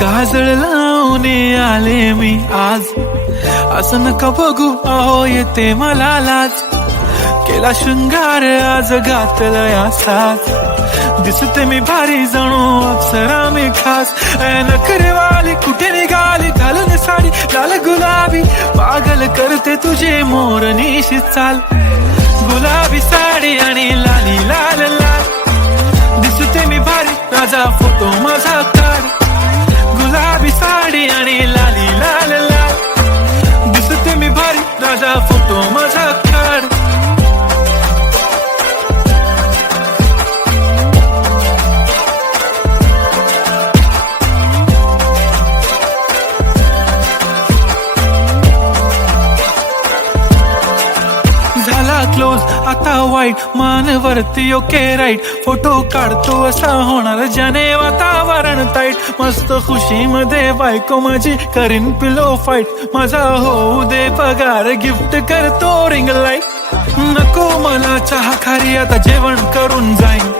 काजळ लावून आले मी आज, असं नका बघू अहो येते मला लाज. केला शृंगार आज घातलाय असाच, दिसते मी भारी जणू अप्सरा मी खास. नखरेवाली कुठे निघाली घालून साडी लाल गुलाबी, पागल करते तुझे मोरनीशी चाल. गुलाबी साडी आणि लाली लाल लाल, दिसते मी भारी राजा फोटो माझा काढ. गुलाबी साडी आणि लाली लाल लाल, दिसते मी भारी राजा फोटो माझा काढ. झाला क्लोज आता वाईट, मानवरती ओके राईट. फोटो काढतो असा होणार ज्याने वातावरण ताईट. मस्त खुशी मध्ये बायको माझी करीन पिलो फाईट. माझा होऊ दे पगार गिफ्ट करतो रिंग लाईट. नको मला चहा खारी आता जेवण करून जाईन.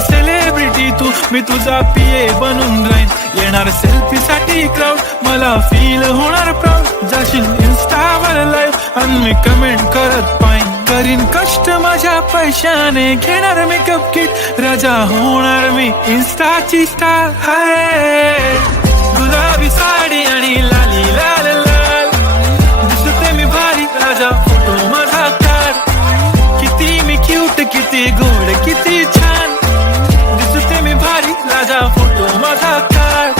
सेलिब्रिटी तू मी तुझा पिये बनून राहीन. येणार सेल्फी साठी क्राऊड मला फील होणार प्राऊड. जाशील इन्स्टावर लाईव्ह आणि मी कमेंट करत पाईन. करीन कष्ट माझ्या पैशाने घेणार मेकअप किट. राजा होणार मी इन्स्टाची स्टार. हाय गुलाबी साडी आणि लाली लाल लाल, दिसते मी भारी राजा फोटो माझा काढ. किती मी क्यूट किती गोड किती छान, दिसते मी भारी राजा फोटो माझा काढ.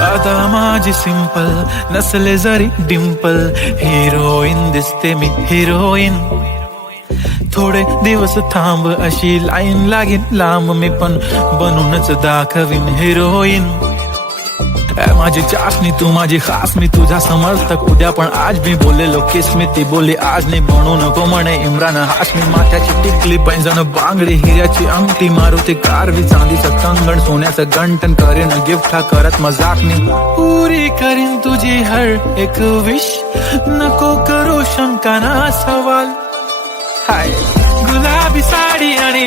आता माझी सिंपल नसले जरी डिंपल, हिरोईन दिसते मी हिरोईन. थोडे दिवस थांब अशी लाईन लागेल लांब, मी पण बनूनच दाखवीन हिरोईन. माझी चाशनी तू माझी खास, मी तुझा समर्थक उद्या पण आज मी बोलेलो किस मी ती बोली आज नाही. बनू नको म्हणे इम्रान हाशमी. माथ्याची टिकली पैंजण बांगडी हिऱ्याची अंगठी, मारुती कारवी चांदीचं कंगण सोन्याचं गंटन. करीन गिफ्ट हा करत मजाकनी, पुरी करीन तुझी हर एक विश. नको करू शंका ना सवाल. हाय गुलाबी साडी आणि